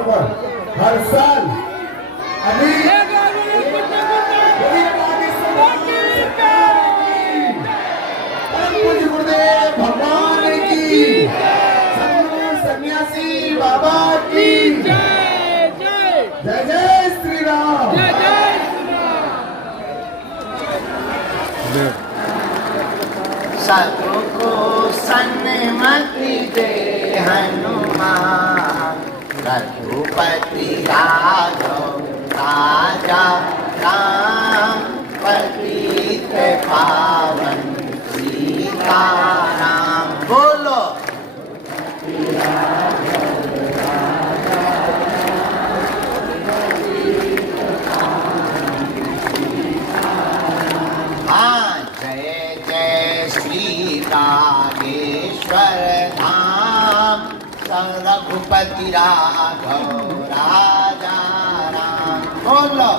अवसर पर हर साल अभी गुरुदेव भगवान की सन्यासी बाबा की जय जय श्री राम। सबको सन्मति दे हनुमान रघुपति राघव राजा राम पतित पावन सीताराम। बोलो हाँ जय जय श्री रागेश्वर धाम रघुपति राघव राजा राम। बोलो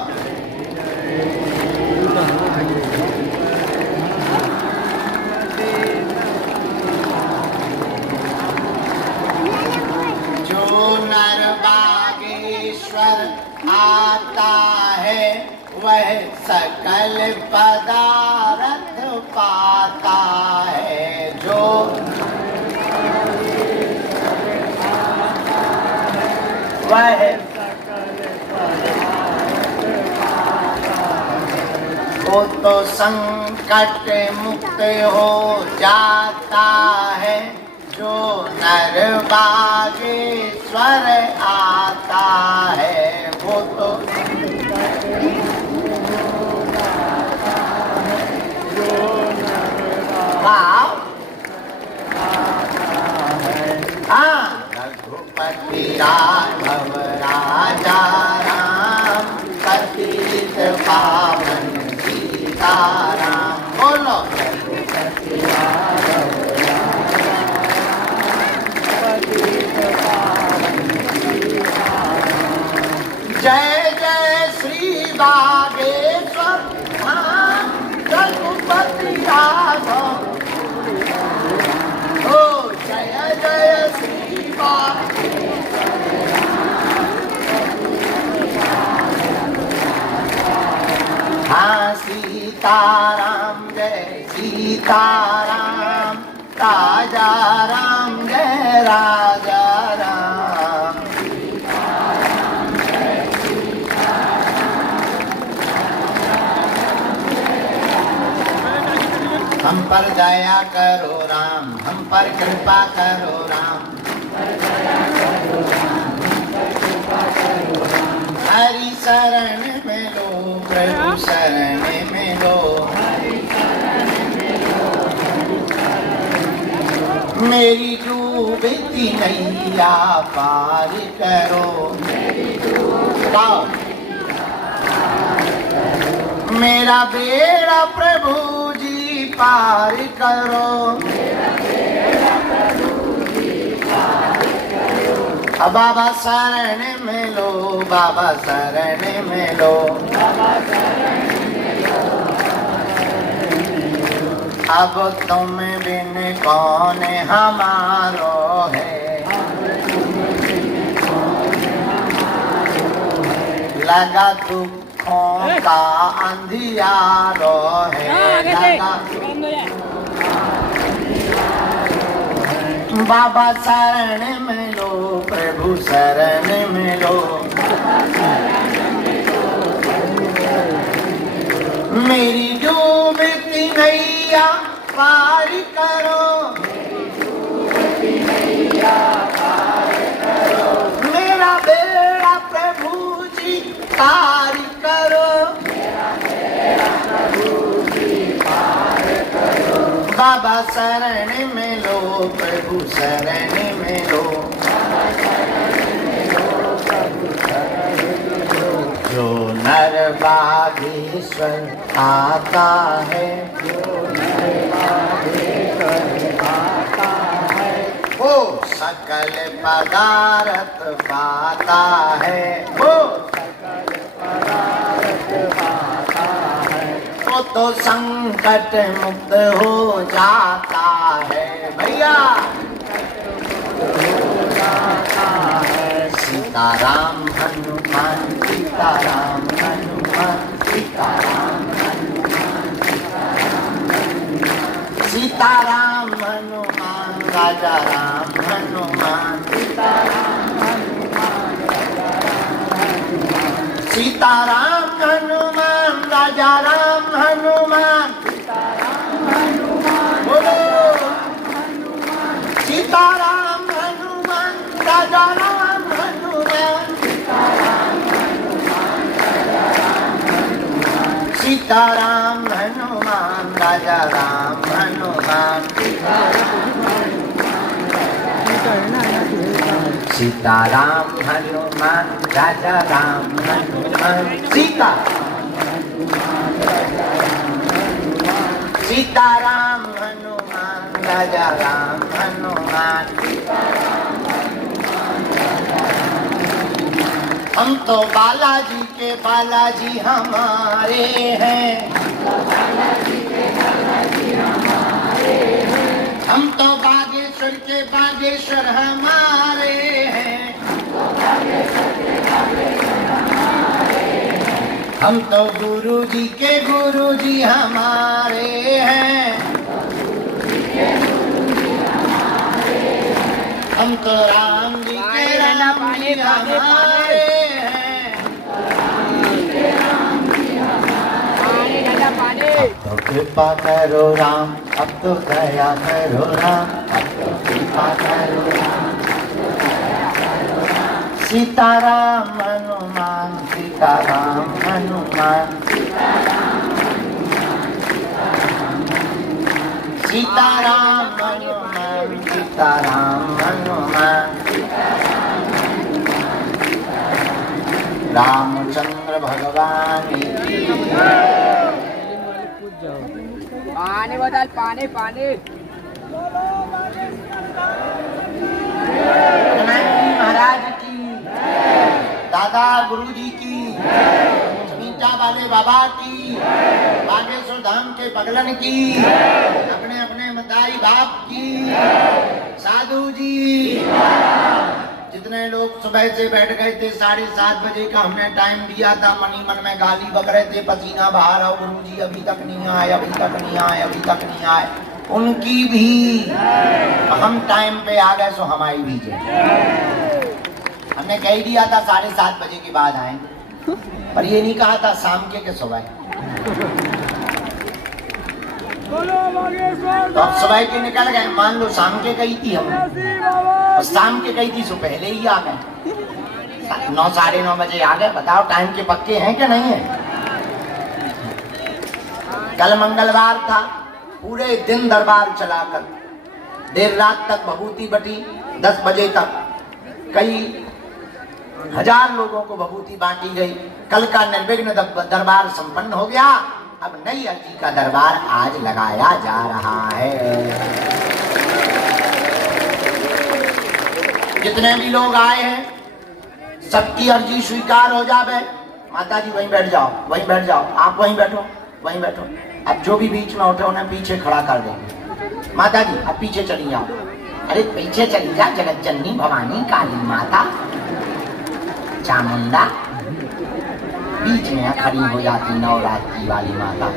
जो नर बागेश्वर आता है वह सकल पदार्थ पाता है। जो वह वो तो संकट मुक्त हो जाता है। जो नर बागेश्वर आता है वो तो रघुपति राघव राजा राम पतित पावन सीताराम। बोलो रघुपति राघव जय जय श्री बागेश्वर धाम रघुपति राघव। ओ जय जय श्री हाँ सीताराम जय सीताराम राजा राम जय राजा राम। हम पर दया करो राम हम पर कृपा करो राम। हरि शरण में लो प्रभु शरण में लो। मेरी डूबती नैया पार करो। मेरा बेड़ा प्रभु जी पार करो। बाबा शरण में लो बाबा शरण में लो। अब तुम बिन कौन हमारो है। लगा दुखों का अंधियारो है। बाबा शरण में लो प्रभु शरण में लो। मेरी डूबती नैया पार करो। मेरा बेड़ा प्रभु जी पार करो। बाबा शरण में लो प्रभु शरण में लो। जो नर बागेश्वर आता है वो सकल पदार्थ पाता है। वो तो संकट मुक्त हो जाता है भैया। सीताराम हनुमान सीताराम हनुमान सीताराम हनुमान सीताराम हनुमान राजा राम हनुमान सीताराम हनुमान राजा राम हनुमान बोलो सीताराम हनुमान राजा राम हनुमान सीताराम हनुमान राजा राम हनुमान सीताराम हनुमान राजा राम हनुमान सीताराम हनुमान राजा राम हनुमान हम तो बालाजी के बालाजी हमारे हैं हम तो बागेश्वर के बागेश्वर हमारे हैं हम तो गुरु जी के गुरु जी हमारे हैं हम तो राम जी के राम जी हमारे तो कृपा करो राम अब तो दया करो राम अब तो कृपा करो राम सीताराम हनुमान सीताराम हनुमान सीताराम हनुमान सीताराम हनुमान रामचंद्र भगवान की पानी बदल पानी पानी महाराज की दादा गुरु जी की मीठा वाले बाबा की बागेश्वर धाम के बगलन की अपने अपने मताई बाप की साधु जी जितने लोग सुबह से बैठ गए थे 7:30 बजे का हमने टाइम दिया था मनी मन में गाली बक रहे थे पसीना बाहर आओ गुरु जी अभी तक नहीं आए अभी तक नहीं आए अभी तक नहीं आए उनकी भी हम टाइम पे आ गए सो हमारी भी हमने कह दिया था 7:30 बजे के बाद आएंगे पर ये नहीं कहा था शाम के सुबह तो अब सुबह के निकल गए मान लो शाम के गई थी हम और शाम के गई थी सो पहले ही आ गए 9 9:30 बजे आ गए बताओ टाइम के पक्के हैं कि नहीं है कल मंगलवार था पूरे दिन दरबार चलाकर देर रात तक भभूति बटी 10 बजे तक कई हजार लोगों को भभूति बांटी गई कल का निर्विघ्न दरबार संपन्न हो गया अब नई अर्जी का दरबार आज लगाया जा रहा है जितने भी लोग आए हैं सबकी अर्जी स्वीकार हो जावे माता जी वहीं बैठ जाओ आप वहीं बैठो अब जो भी बीच में उठे उन्हें पीछे खड़ा कर देंगे माता जी अब पीछे चली जाओ अरे पीछे चली जा जगत जननी भवानी काली माता चामुंडा बीच में खड़ी हो जाती नवरात्रि वाली माता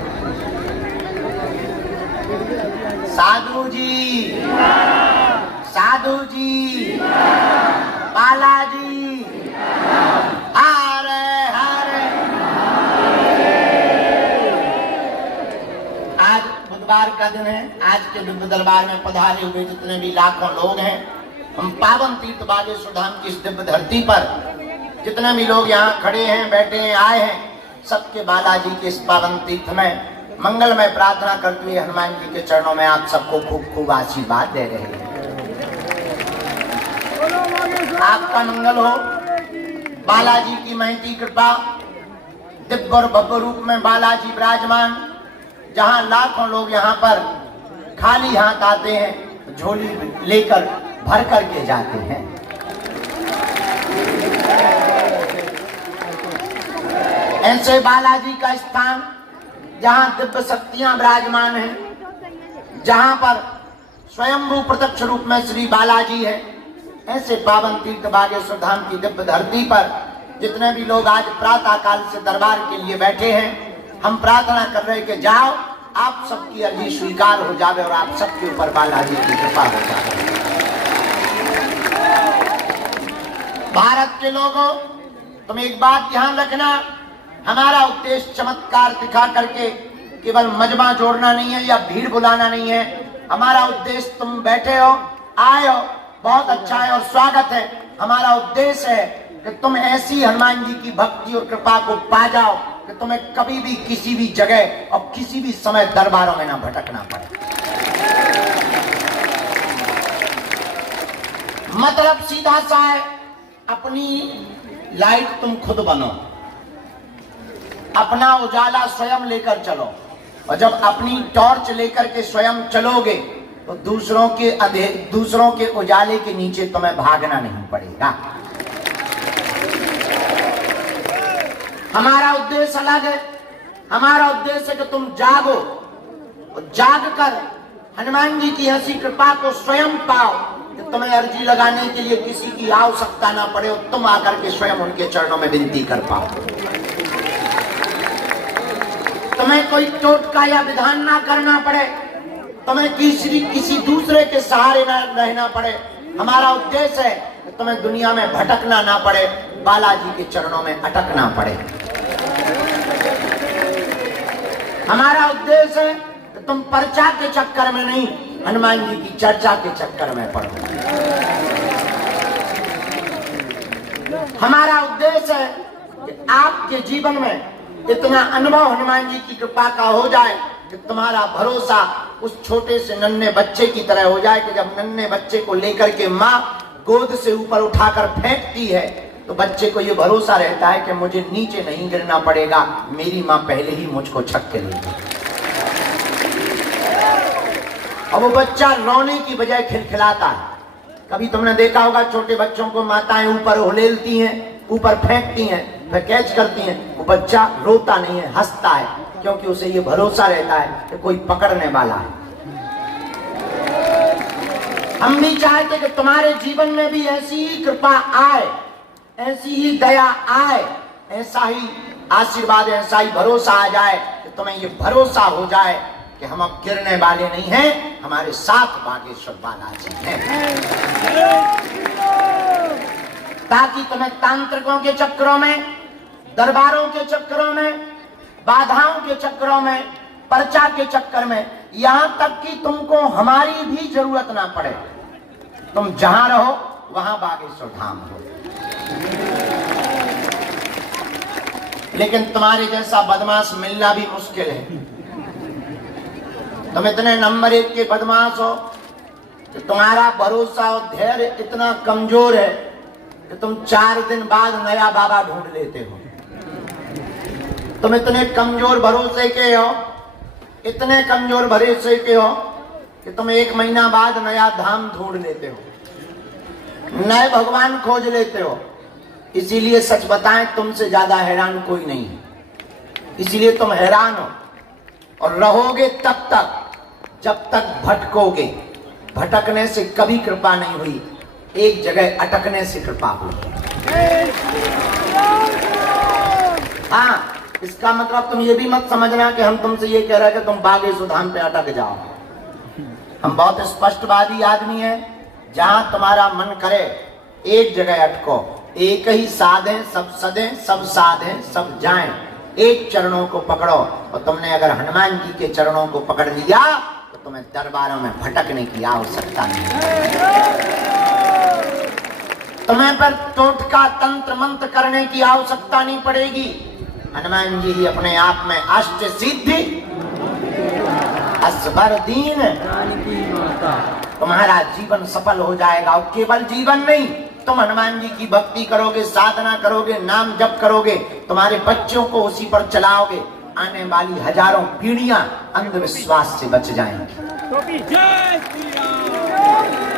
साधु जी बालाजी हरे हरे आज बुधवार का दिन है आज के दिव्य दरबार में पधारे हुए जितने भी लाखों लोग हैं हम पावन तीर्थ बागेश्वर धाम की इस दिव्य धरती पर जितने भी लोग यहाँ खड़े हैं बैठे हैं आए हैं सबके बालाजी के इस पावन तीर्थ में मंगलमय प्रार्थना करते हुए हनुमान जी के चरणों में आप सबको खूब खूब आशीर्वाद दे रहे हैं आपका मंगल हो बालाजी की महती कृपा दिव्य और भव्य रूप में बालाजी विराजमान जहाँ लाखों लोग यहाँ पर खाली हाथ आते हैं झोली लेकर भर करके जाते हैं ऐसे बालाजी का स्थान जहां दिव्य शक्तियां विराजमान हैं जहां पर स्वयंभू प्रत्यक्ष रूप में श्री बालाजी है ऐसे पावन तीर्थ बागेश्वर धाम की दिव्य धरती पर जितने भी लोग आज प्रातः काल से दरबार के लिए बैठे हैं, हम प्रार्थना कर रहे कि जाओ, आप सबकी अर्जी स्वीकार हो जावे और आप सबके ऊपर बालाजी की कृपा हो जावे। भारत के लोगों, तुम एक बात ध्यान रखना, हमारा उद्देश्य चमत्कार दिखा करके केवल मजमा जोड़ना नहीं है या भीड़ बुलाना नहीं है। हमारा उद्देश्य, तुम बैठे हो, आए हो, बहुत अच्छा है और स्वागत है। हमारा उद्देश्य है कि तुम ऐसी हनुमान जी की भक्ति और कृपा को पा जाओ कि तुम्हें कभी भी किसी भी जगह और किसी भी समय दरबारों में ना भटकना पड़े। मतलब सीधा सा है, अपनी लाइट तुम खुद बनो, अपना उजाला स्वयं लेकर चलो, और जब अपनी टॉर्च लेकर के स्वयं चलोगे तो दूसरों के उजाले के नीचे तुम्हें भागना नहीं पड़ेगा। हमारा उद्देश्य अलग है। हमारा उद्देश्य है कि तुम जागो और जाग कर हनुमान जी की ऐसी कृपा को स्वयं पाओ कि तुम्हें अर्जी लगाने के लिए किसी की आवश्यकता ना पड़े और तुम आकर के स्वयं उनके चरणों में विनती कर पाओ। तुम्हें कोई टोटका या विधान ना करना पड़े, तुम्हें किसी दूसरे के सहारे ना रहना पड़े। हमारा उद्देश्य है कि तुम्हें दुनिया में भटकना ना पड़े, बालाजी के चरणों में अटकना पड़े। हमारा उद्देश्य है कि तुम पर्चा के चक्कर में नहीं, हनुमान जी की चर्चा के चक्कर में पड़ो। हमारा उद्देश्य है कि आपके जीवन में इतना अनुभव हनुमान जी की कृपा का हो जाए कि तुम्हारा भरोसा उस छोटे से नन्हे बच्चे की तरह हो जाए कि जब नन्हे बच्चे को लेकर के माँ गोद से ऊपर उठाकर फेंकती है तो बच्चे को ये भरोसा रहता है कि मुझे नीचे नहीं गिरना पड़ेगा, मेरी माँ पहले ही मुझको छक के लेगी। और वो बच्चा रोने की बजाय खिलखिलाता है। कभी तुमने देखा होगा छोटे बच्चों को माताएं ऊपर उलेलती हैं, ऊपर फेंकती हैं, फिर कैच करती हैं, वो बच्चा रोता नहीं है, हंसता है, क्योंकि उसे ये भरोसा रहता है कि कोई पकड़ने वाला है। हम भी चाहते कि तुम्हारे जीवन में भी ऐसी ही कृपा आए, ऐसी ही दया आए, ऐसा ही आशीर्वाद, ऐसा ही भरोसा आ जाए कि तुम्हें ये भरोसा हो जाए कि हम अब गिरने वाले नहीं हैं, हमारे साथ बागेश्वर बालाजी हैं। ताकि तुम्हें तांत्रिकों के चक्रों में, दरबारों के चक्रों में, बाधाओं के चक्रों में, पर्चा के चक्कर में, यहां तक कि तुमको हमारी भी जरूरत ना पड़े। तुम जहां रहो वहां बागेश्वर धाम हो। लेकिन तुम्हारे जैसा बदमाश मिलना भी मुश्किल है। तुम इतने नंबर 1 के बदमाश हो कि तुम्हारा भरोसा और धैर्य इतना कमजोर है कि तुम 4 दिन बाद नया बाबा ढूंढ लेते हो। तुम इतने कमजोर भरोसे के हो, इतने कमजोर भरोसे के हो कि तुम 1 महीना बाद नया धाम ढूंढ लेते हो, नए भगवान खोज लेते हो। इसीलिए सच बताएं, तुमसे ज्यादा हैरान कोई नहीं है। इसीलिए तुम हैरान हो और रहोगे तब तक जब तक भटकोगे। भटकने से कभी कृपा नहीं हुई, एक जगह अटकने से कृपा हुई। हाँ, इसका मतलब तुम ये भी मत समझना कि हम तुमसे ये कह रहे हैं कि तुम बागेश्वर धाम पे अटक जाओ। हम बहुत स्पष्टवादी आदमी हैं। जहां तुम्हारा मन करे एक जगह अटको, एक ही साधे सब सदे, सब साधे सब जाएं। एक चरणों को पकड़ो, और तुमने अगर हनुमान जी के चरणों को पकड़ लिया तो तुम्हें दरबारों में भटकने की आवश्यकता नहीं। तुम्हें पर टोटका तंत्र मंत्र करने की आवश्यकता नहीं पड़ेगी। हनुमान जी ही अपने आप में अष्ट सिद्धि असबर दीन, तुम्हारा जीवन सफल हो जाएगा। और केवल जीवन नहीं, तुम हनुमान जी की भक्ति करोगे, साधना करोगे, नाम जप करोगे, तुम्हारे बच्चों को उसी पर चलाओगे, आने वाली हजारों पीढ़ियां अंधविश्वास से बच जाएंगी।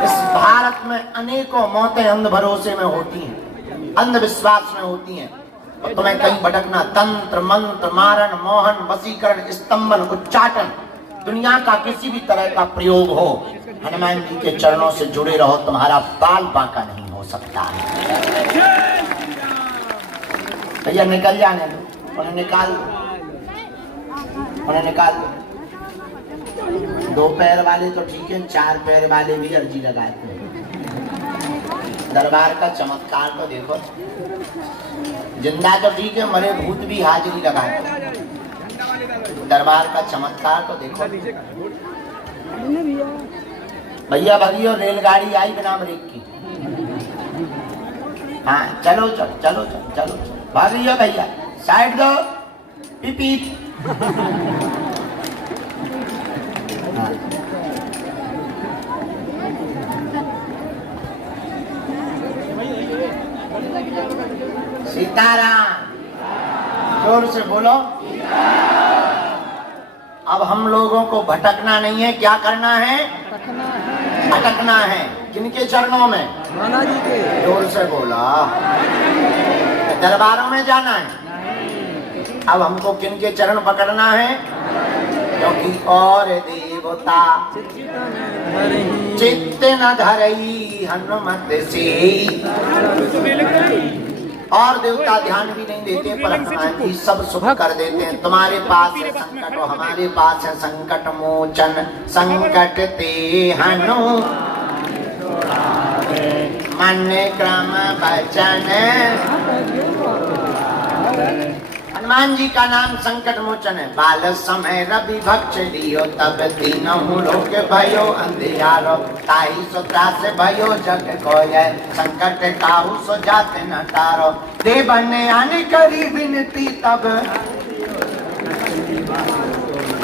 इस भारत में अनेकों मौतें अंध भरोसे में होती हैं, अंधविश्वास में होती हैं। और तुम्हें कहीं भटकना, तंत्र मंत्र, मारण, मोहन, वशीकरण, स्तंभन, उच्चाटन, दुनिया का किसी भी तरह का प्रयोग हो, हनुमान जी के चरणों से जुड़े रहो, तुम्हारा बाल बांका नहीं हो सकता है। भैया निकल जाने दो, उन्हें निकाल दो, उन्हें निकाल दो। 2 पैर वाले तो ठीक है, 4 पैर वाले भी अर्जी लगाते हैं। दरबार का चमत्कार तो देखो, जिंदा तो ठीक है, मरे भूत भी हाजिरी लगाते हैं। दरबार का चमत्कार तो देखो। भैया भगियो, रेलगाड़ी आई बिना ब्रेक की। हाँ चलो चलो चलो चलो चलो भागियो भैया, साइड दो, पीपी। हाँ। सीताराम, जोर से बोलो। अब हम लोगों को भटकना नहीं है, क्या करना है? अटकना है। किनके चरणों में? नाना जी के। जोर से बोला। दरबारों में जाना है। अब हमको किनके चरण पकड़ना है? क्योंकि और देवता चित्त न धरई हनुमत से, और देवता ध्यान भी नहीं देते, पर हनुमान जी सब सुख कर देते हैं। तुम्हारे पास है संकट, हमारे पास है संकट मोचन, संकट ते हनु मन क्रम वचन। हनुमान जी का नाम संकट मोचन है। बाल समय रवि भक्ष लियो, तब तीनों लोक भयो अंधियारो, ताई सो त्रास भयो जग कोय, संकट काहू सो जात न तारो। देवन आने करी विनती, तब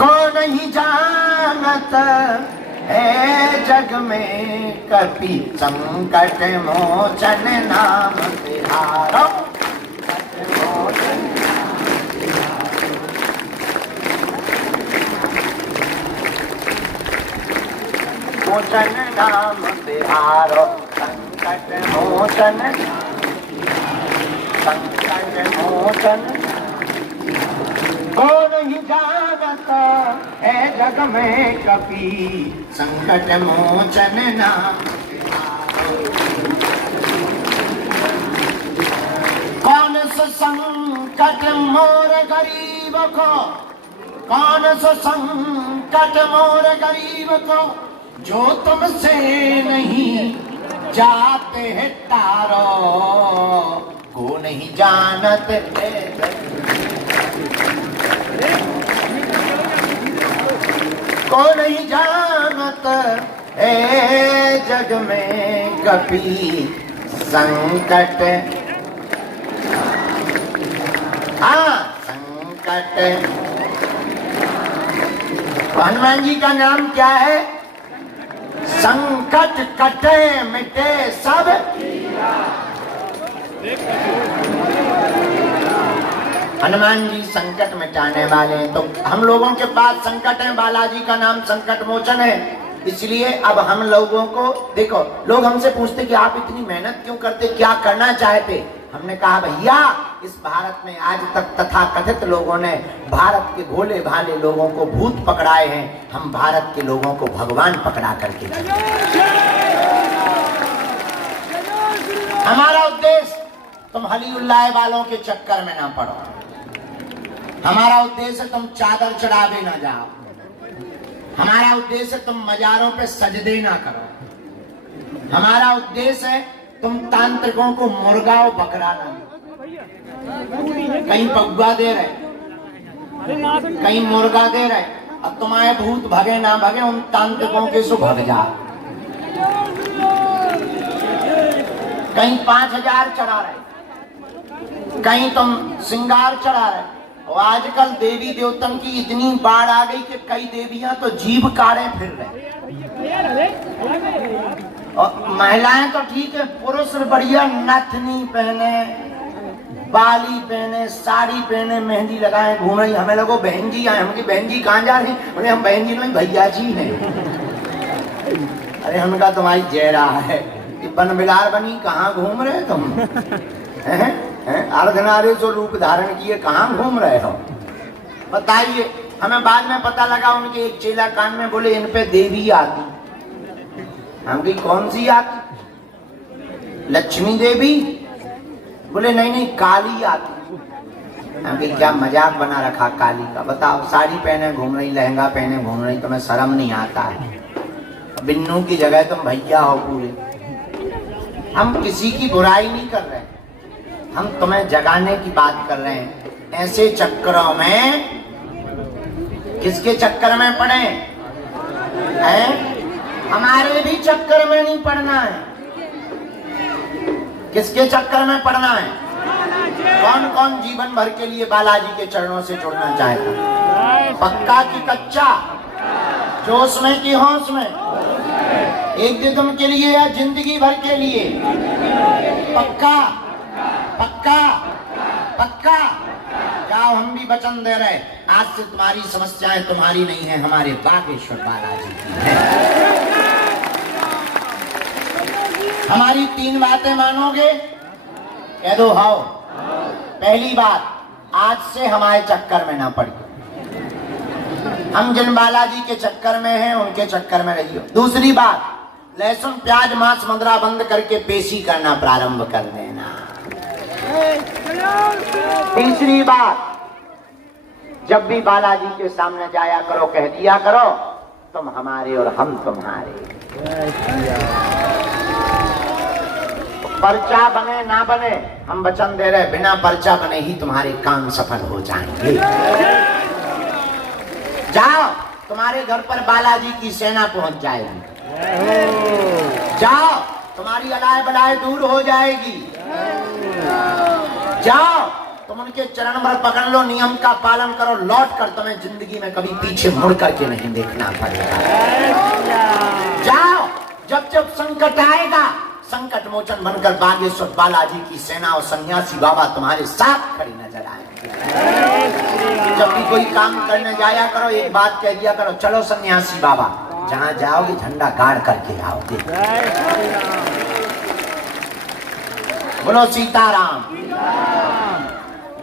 को नहीं जानत है जग में कपि, संकट मोचन नाम तिहारो। मोचन नाम तिहारो, संकट मोचन, संकट मोचन। को नहीं जानत है जग में कपि, संकट मोचन नाम तिहारो। कौन सो संकट मोर गरीब को, कौन सो संकट मोर गरीब को, जो तुमसे नहीं जाते हैं तारो। को नहीं जानत को नहीं जानत है जग में कभी, संकट हाँ संकट। हनुमान जी का नाम क्या है? संकट कटे मिटे सब। हनुमान जी संकट मिटाने वाले हैं। तो हम लोगों के पास संकट है, बालाजी का नाम संकट मोचन है। इसलिए अब हम लोगों को देखो, लोग हमसे पूछते कि आप इतनी मेहनत क्यों करते, क्या करना चाहते? हमने कहा भैया, इस भारत में आज तक तथा कथित लोगों ने भारत के भोले भाले लोगों को भूत पकड़ाए हैं, हम भारत के लोगों को भगवान पकड़ा करके। हमारा उद्देश्य तुम हलीउल्लाह वालों के चक्कर में ना पड़ो, हमारा उद्देश्य तुम चादर चढ़ावे ना जाओ, हमारा उद्देश्य तुम मजारों पे सजदे ना करो, हमारा उद्देश्य है तुम तांत्रिकों को मुर्गा और बकरा ना दो। कहीं पगुआ दे रहे, कहीं मुर्गा दे रहे, अब तुम्हारे भूत भगे ना भगे, उन तांत्रिकों के सो भग जा। कहीं 5000 चढ़ा रहे, कहीं तुम श्रृंगार चढ़ा रहे। और आजकल देवी देवतन की इतनी बाढ़ आ गई कि कई देवियां तो जीभ काढ़े फिर रहे। और महिलाएं तो ठीक है, पुरुष बढ़िया नथनी पहने, बाली पहने, साड़ी पहने, मेहंदी लगाए, घूमे। हमें लोगों बहन जी आए, हमकी बहन जी कहाँ जा रही? बोले हम बहन जी नहीं, भैया जी हैं। अरे हमका तुम्हारी जयरा है, बन बिलार बनी, कहाँ घूम रहे तुम? अर्धनारी जो रूप धारण किए कहाँ घूम रहे हो? बताइए। हमें बाद में पता लगा उनके एक चेला कान में बोले इन पे देवी आती। हम कही कौन सी आती? लक्ष्मी देवी? बोले नहीं नहीं काली आती। हम कही क्या मजाक बना रखा काली का? बताओ, साड़ी पहने घूम रही, लहंगा पहने घूम रही, तुम्हें शर्म नहीं आता है? बिन्नू की जगह तुम भैया हो पूरे। हम किसी की बुराई नहीं कर रहे, हम तुम्हें जगाने की बात कर रहे हैं। ऐसे चक्करों में, किसके चक्कर में पड़े हैं? हमारे भी चक्कर में नहीं पड़ना है। किसके चक्कर में पड़ना है? कौन कौन जीवन भर के लिए बालाजी के चरणों से जुड़ना चाहता? पक्का कि कच्चा? जोश में कि होश में? एक दिन के लिए या जिंदगी भर के लिए? पक्का पक्का पक्का? जाओ, हम भी वचन दे रहे, आज से तुम्हारी समस्याएं तुम्हारी नहीं है, हमारे बागेश्वर बालाजी की है। हमारी 3 बातें मानोगे? कह दो हाँ। पहली बात, आज से हमारे चक्कर में ना पड़िए। हम जिन बालाजी के चक्कर में हैं उनके चक्कर में रहिए। दूसरी बात, लहसुन प्याज मांस मदिरा बंद करके पेशी करना प्रारंभ कर देना। तीसरी बात, जब भी बालाजी के सामने जाया करो कह दिया करो तुम हमारे और हम तुम्हारे। पर्चा बने ना बने, हम वचन दे रहे, बिना पर्चा बने ही तुम्हारे काम सफल हो जाएंगे। जाओ, तुम्हारे घर पर बालाजी की सेना पहुंच जाएगी। जाओ, तुम्हारी अलाय बलाय दूर हो जाएगी। जाओ, तुम उनके चरण पर पकड़ लो, नियम का पालन करो, लौट कर तुम्हें जिंदगी में कभी पीछे मुड़ करके नहीं देखना पड़ेगा। जाओ, जब जब संकट आएगा संकट मोचन बनकर बागेश्वर बालाजी की सेना और सन्यासी बाबा तुम्हारे साथ खड़ी नजर आएंगे। जब भी कोई काम करने जाया करो एक बात कह दिया करो, चलो सन्यासी बाबा, जहां जाओगे झंडा गाड़ करके आओगे। बोलो सीताराम।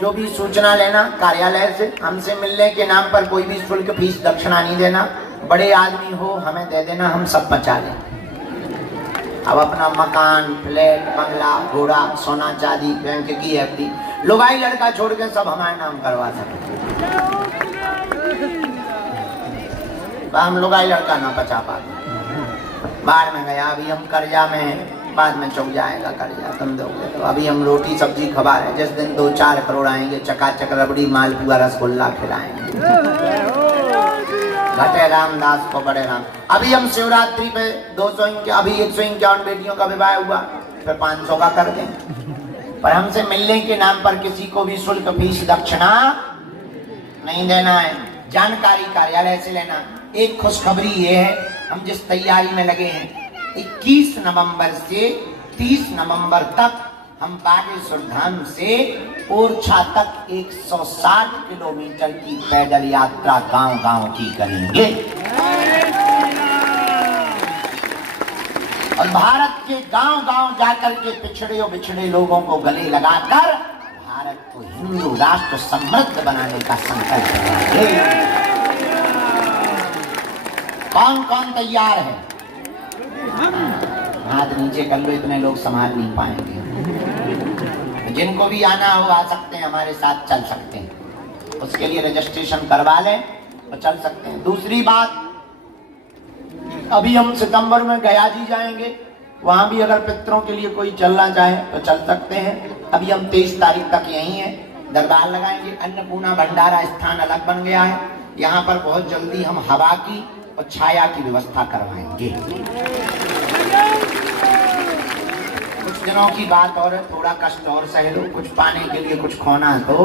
जो भी सूचना लेना कार्यालय से, हमसे मिलने के नाम पर कोई भी शुल्क फीस दक्षिणा नहीं देना। बड़े आदमी हो हमें दे देना, हम सब बचा लें। अब अपना मकान, फ्लैट, बंगला, घोड़ा, सोना चांदी, बैंक की एफडी, लुगाई लड़का छोड़ के सब हमारे नाम करवा सकते। हम लुगाई लड़का ना बचा पाते, बाढ़ में गया, अभी हम कर्जा में हैं, बाद में चुक जाएगा कर्जा, तुम दोगे तो। अभी हम रोटी सब्जी खवा रहे, जिस दिन 2-4 करोड़ आएंगे चकाचक रबड़ी मालपुआ रसगुल्ला खिलाएंगे। घटे रामदास को बड़े राम। अभी हम शिवरात्रि पे 200 अभी 151 बेटियों का विवाह हुआ, फिर 500 का कर दें। पर हमसे मिलने के नाम पर किसी को भी शुल्क फीस दक्षिणा नहीं देना है। जानकारी कार्यालय से लेना। एक खुशखबरी ये है, हम जिस तैयारी में लगे हैं 21 नवंबर से 30 नवंबर तक हम बागेश्वर धाम से ओरछा तक 160 किलोमीटर की पैदल यात्रा गांव-गांव की करेंगे। और भारत के गांव-गांव जाकर के पिछड़े और बिछड़े लोगों को गले लगाकर भारत को हिंदू राष्ट्र समृद्ध बनाने का संकल्प करेंगे। कौन कौन तैयार है? हाथ नीचे कर लो, इतने लोग संभाल नहीं पाएंगे। जिनको भी आना हो आ सकते हैं, हमारे साथ चल सकते हैं। उसके लिए रजिस्ट्रेशन करवा लें तो चल सकते हैं। दूसरी बात, अभी हम सितंबर में गया जी जाएंगे, वहां भी अगर पितरों के लिए कोई चलना चाहे तो चल सकते हैं। अभी हम 23 तारीख तक यहीं हैं, दरबार लगाएंगे। अन्नपूर्णा भंडारा स्थान अलग बन गया है, यहाँ पर बहुत जल्दी हम हवा की और छाया की व्यवस्था करवाएंगे। कुछ दिनों की बात और है, थोड़ा कष्ट और सह लो, कुछ पाने के लिए कुछ खोना तो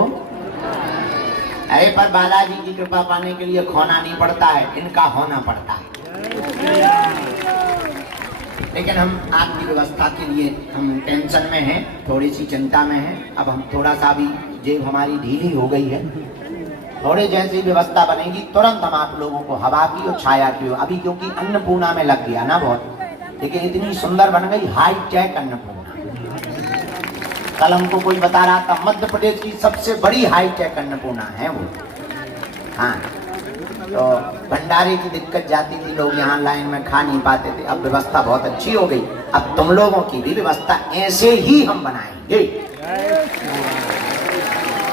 अरे, पर बालाजी की कृपा पाने के लिए खोना नहीं पड़ता है, इनका होना पड़ता है। लेकिन हम आपकी व्यवस्था के लिए हम टेंशन में हैं, थोड़ी सी चिंता में हैं। अब हम थोड़ा सा भी जेब हमारी ढीली हो गई है, थोड़े जैसी व्यवस्था बनेगी तुरंत हम आप लोगों को हवा की और छाया की। अभी क्योंकि अन्नपूर्णा में लग गया ना बहुत, लेकिन इतनी सुंदर बन गई हाईटेक अन्नपूर्णा। कल हमको कोई बता रहा था मध्य प्रदेश की सबसे बड़ी हाईटेक अन्नपूर्णा है वो। हाँ, तो भंडारे की दिक्कत जाती थी, लोग यहाँ लाइन में खा नहीं पाते थे। अब व्यवस्था बहुत अच्छी हो गई। अब तुम लोगों की भी व्यवस्था ऐसे ही हम बनाएंगे।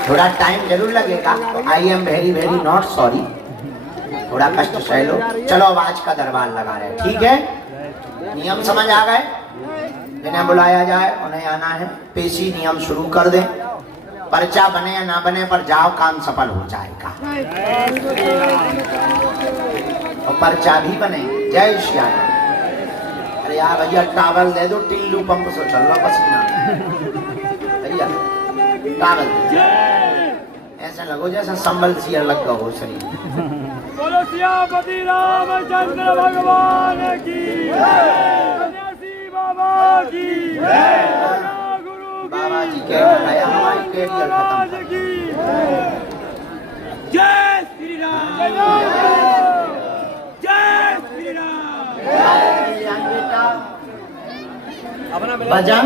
थोड़ा टाइम जरूर लगेगा, तो I am very very not sorry, थोड़ा कष्ट सह लो। चलो अब आज का दरबार लगा रहे, ठीक है? नियम समझ आ गए? जिन्हें बुलाया जाए उन्हें आना है। पेशी नियम शुरू कर दें। पर्चा बने या ना बने पर जाओ, काम सफल हो जाएगा। और पर्चा भी बने। जय श्याम। अरे यार भैया टावल दे दो, टिल्लू पंप से चल रहा पसीना भैया, टावल ऐसा लगो जैसा संबल सिया लग गया हो शरीर। बोलो सियापति रामचंद्र भगवान की सन्यासी बाबा की गुरु बाबा जी के बताया हमारी कैरियर खत्म। की जय श्री राम, जय श्री राम। भजन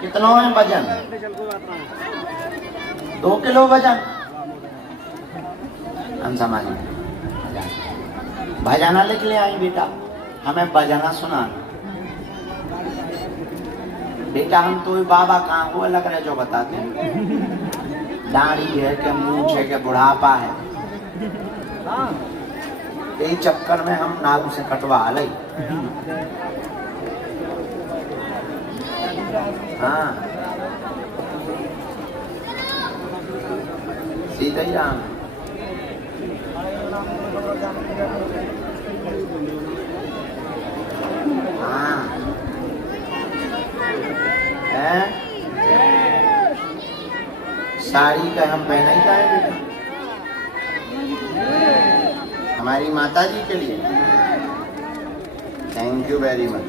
कितना है? भजन 2 किलो भजन हम समाज भजना लिख ले आई बेटा, हमें भजना सुना बेटा। हम तो बाबा कहाँ हुआ लग रहे जो बताते हैं, दाढ़ी है कि मूंछ है कि बुढ़ापा है, यही चक्कर में हम नागू से कटवा ले। हाँ सीधा ही राम। हाँ है साड़ी का हम पहना ही है बेटा, हमारी माता जी के लिए। Thank you very much.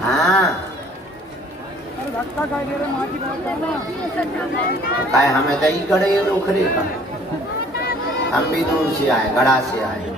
हाँ काय हमें दही गड़े उखरे का, हम भी दूर से आए, गड़ा से आए।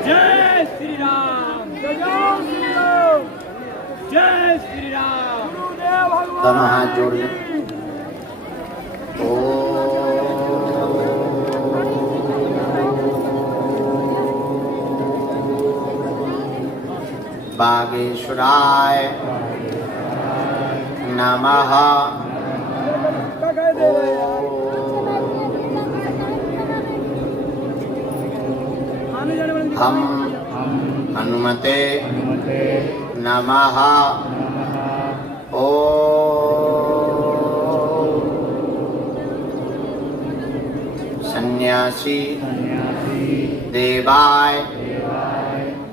जय श्री राम, जय श्री राम। दोनों हाथ जोड़ लें। बागेश्वराय नमः। हम हनुमते नमः। सन्यासी देवाय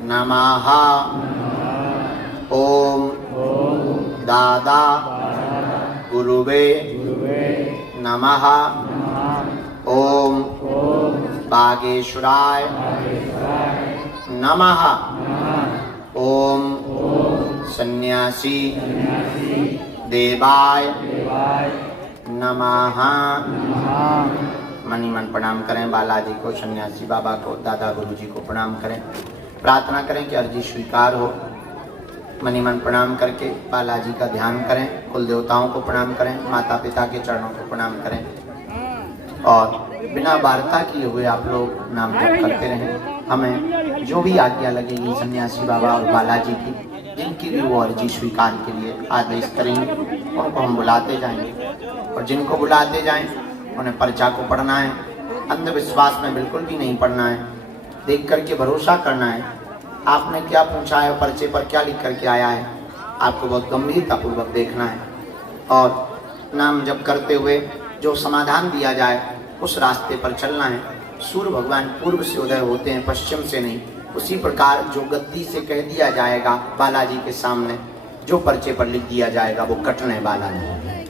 नमः। ओम दादा गुरुवे नमः। ओम बागेश्वराय नमः। ओम सन्यासी देवाय नमः। मनी मन प्रणाम करें बालाजी को, सन्यासी बाबा को, दादा गुरुजी को प्रणाम करें। प्रार्थना करें कि अर्जी स्वीकार हो। मनी मन प्रणाम करके बालाजी का ध्यान करें, कुल देवताओं को प्रणाम करें, माता पिता के चरणों को प्रणाम करें और बिना वार्ता किए हुए आप लोग नाम जप करते रहें। हमें जो भी आज्ञा लगेगी सन्यासी बाबा और बालाजी की, जिनकी भी वो अर्जी स्वीकार के लिए आदेश करेंगे, उनको हम बुलाते जाएंगे और जिनको बुलाते जाएं उन्हें पर्चा को पढ़ना है। अंधविश्वास में बिल्कुल भी नहीं पढ़ना है, देख करके भरोसा करना है। आपने क्या पूछा है, पर्चे पर क्या लिख करके आया है, आपको बहुत गंभीरतापूर्वक देखना है और नाम जप करते हुए जो समाधान दिया जाए उस रास्ते पर चलना है। सूर्य भगवान पूर्व से उदय होते हैं, पश्चिम से नहीं, उसी प्रकार जो गद्दी से कह दिया जाएगा बालाजी के सामने, जो पर्चे पर लिख दिया जाएगा वो कटने वाला नहीं है।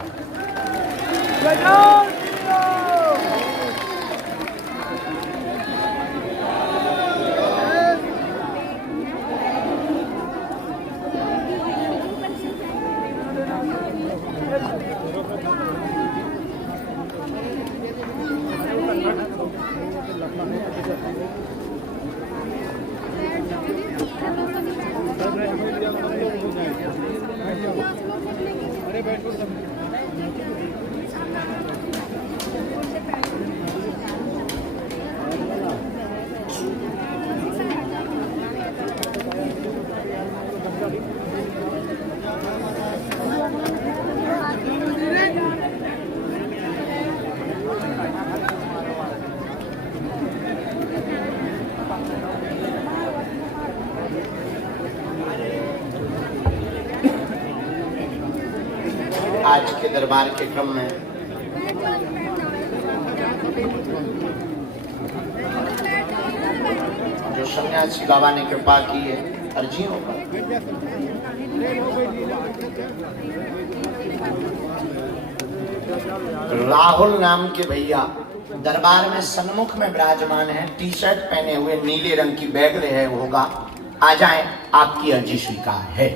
आज के दरबार के क्रम में जो सन्यासी बाबा ने कृपा की है अर्जियों पर, राहुल नाम के भैया दरबार में सन्मुख में विराजमान है, टी शर्ट पहने हुए, नीले रंग की बैग रहे होगा, आ जाएं, आपकी अर्जी स्वीकार है।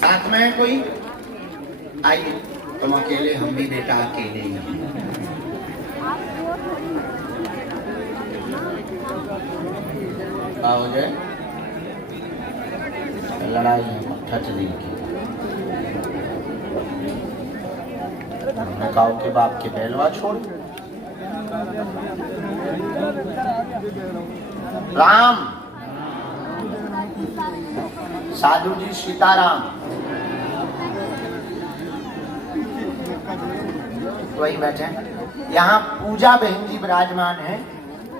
साथ में है कोई? आइए, तुम अकेले, हम भी बेटा अकेले ही हैं। आओ जाए, लड़ाई ठच दी की काऊ के बाप के बैलवा छोड़। राम साधु जी सीताराम वही बैठे। यहाँ पूजा बहन जी विराजमान है,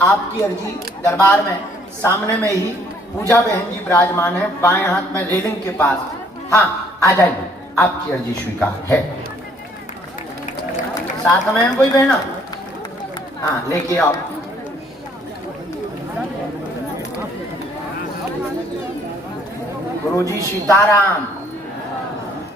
आपकी अर्जी दरबार में सामने में ही पूजा बहन जी विराजमान है, बाएं हाथ में रेलिंग के पास। हाँ, आ जाइए, आपकी अर्जी स्वीकार है। साथ में कोई बहना? हाँ, लेके आओ। गुरुजी सीताराम।